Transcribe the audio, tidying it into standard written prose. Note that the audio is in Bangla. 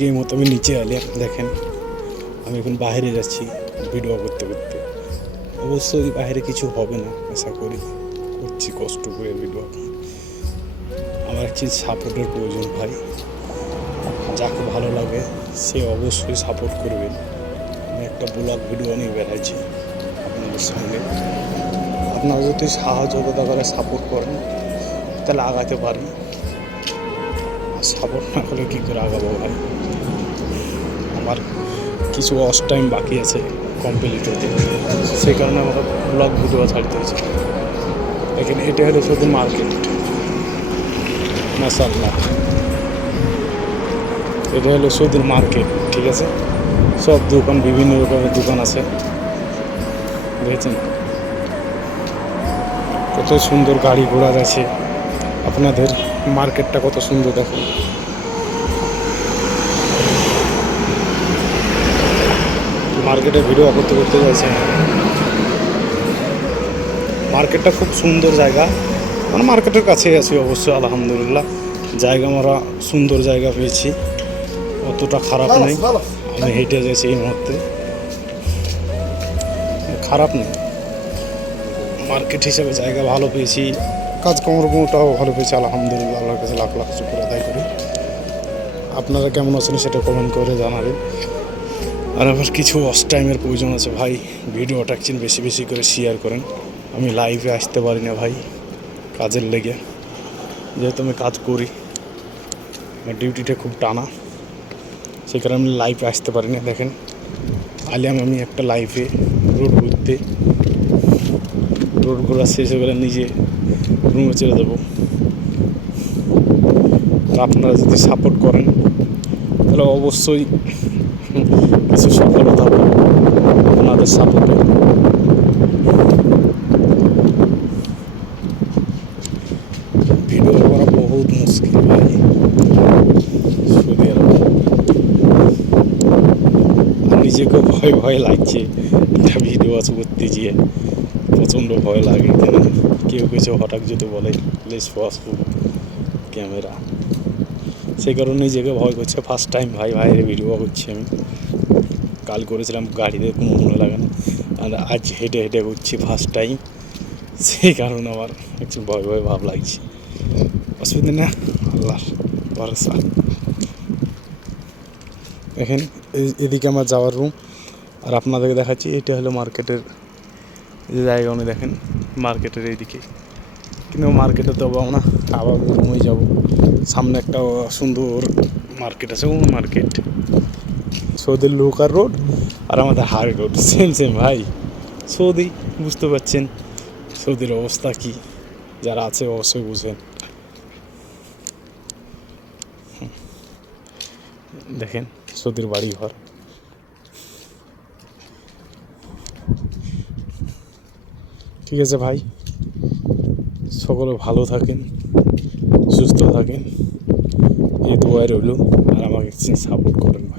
গেম মতো আমি নিচে এলাম, দেখেন আমি এখন বাইরে যাচ্ছি ভিডিও করতে করতে। অবশ্যই বাইরে কিছু হবে না আশা করি, করছি কষ্ট করে ভিডিও। আমার একটি সাপোর্টের প্রয়োজন ভাই, যাকে ভালো লাগে সে অবশ্যই সাপোর্ট করবেন। আমি একটা ব্লগ ভিডিও নিয়ে বেড়াচ্ছি আপনাদের সঙ্গে, আপনারা যদি সহযোগিতা করে সাপোর্ট করেন তাহলে আগাতে পারেন, আর সাপোর্ট না করলে কী করে আগাবো ভাই। আমার কিছু ওয়াচ টাইম বাকি আছে কমপ্লিট হতে, সেই কারণে আমাকে ব্লগ ভিডিও ছাড়তে হয়েছে। দেখেন এটা হলো শুধু মার্কেট, মাশাআল্লাহ এটা হলো শুধু মার্কেট, ঠিক আছে। সব দোকান, বিভিন্ন রকমের দোকান আছে, দেখেছেন কত সুন্দর গাড়ি ঘোড়া আছে। আপনাদের মার্কেটটা কত সুন্দর দেখুন। মার্কেটে ভিডিও করতে করতে যাচ্ছেন, মার্কেটটা খুব সুন্দর জায়গা, মানে মার্কেটের কাছেই আছি অবশ্যই আলহামদুলিল্লাহ। জায়গা আমরা সুন্দর জায়গা পেয়েছি, অতটা খারাপ নেই। আমি হেঁটে গেছি এই মুহূর্তে, খারাপ নেই। মার্কেট হিসাবে জায়গা ভালো পেয়েছি, কাজকর্মটাও ভালো পেয়েছি আলহামদুলিল্লাহ। আল্লাহর কাছে লাখ লাখ শুকর আদায় করি। আপনারা কেমন আছেন সেটা কমেন্ট করে জানাবেন। আর আমার কিছু ওয়াচ টাইমের প্রয়োজন আছে ভাই, ভিডিওটা একদিন বেশি বেশি করে শেয়ার করেন। আমি লাইভে আসতে পারি না ভাই কাজের লেগে, যেহেতু আমি কাজ করি, আমার ডিউটিটা খুব টানা, সেই কারণে আমি লাইভে আসতে পারি না। দেখেন আলিয়াম আমি একটা লাইভে রোড ঘুরতে, রোড ঘোরা শেষ হয়ে গেলে নিজে রুমে চলে যাবো। আপনারা যদি সাপোর্ট করেন তাহলে অবশ্যই কিছু সফলতা হবে আপনাদের সাপোর্টে। ভিডিও করা বহুত মুশকিল ভাই সৌদি আরব, নিজেকে ভয় ভয় লাগছে একটা ভিডিও করতে গিয়ে, প্রচণ্ড ভয় লাগে। কেউ কিছু হঠাৎ যদি বলে প্লিজ পাসবুক ক্যামেরা, সেই কারণে নিজেকে ভয় করছে। ফার্স্ট টাইম ভাই বাইরে ভিডিও করছি আমি। কাল করেছিলাম গাড়িতে, কোনো মনে লাগে না, আর আজ হেঁটে হেঁটে করছি ফার্স্ট টাইম, সেই কারণে আমার একটু ভয় ভয় ভাব লাগছে। অসুবিধা না, আল্লাহর ভরসা। দেখেন এদিকে আমার যাওয়ার রুম, আর আপনাদেরকে দেখাচ্ছি এটা হলো মার্কেটের যে জায়গা। আমি দেখেন মার্কেটের এইদিকে, কিন্তু মার্কেটে তো যাবো না, আবার রুমে যাবো। সামনে একটা সুন্দর মার্কেট আছে, ও মার্কেট সৌদির লোকাল রোড আর আমাদের হাই রোড সেম সেম ভাই। সৌদি বুঝতে পারছেন সৌদির অবস্থা কি, যারা আছে অবশ্যই বুঝেন। দেখেন সৌদির বাড়ি ঘর। ঠিক আছে ভাই, সকলে ভালো থাকেন, সুস্থ থাকেন, এই দোয়ায় রইল। আর আমাকে সাপোর্ট করেন ভাই।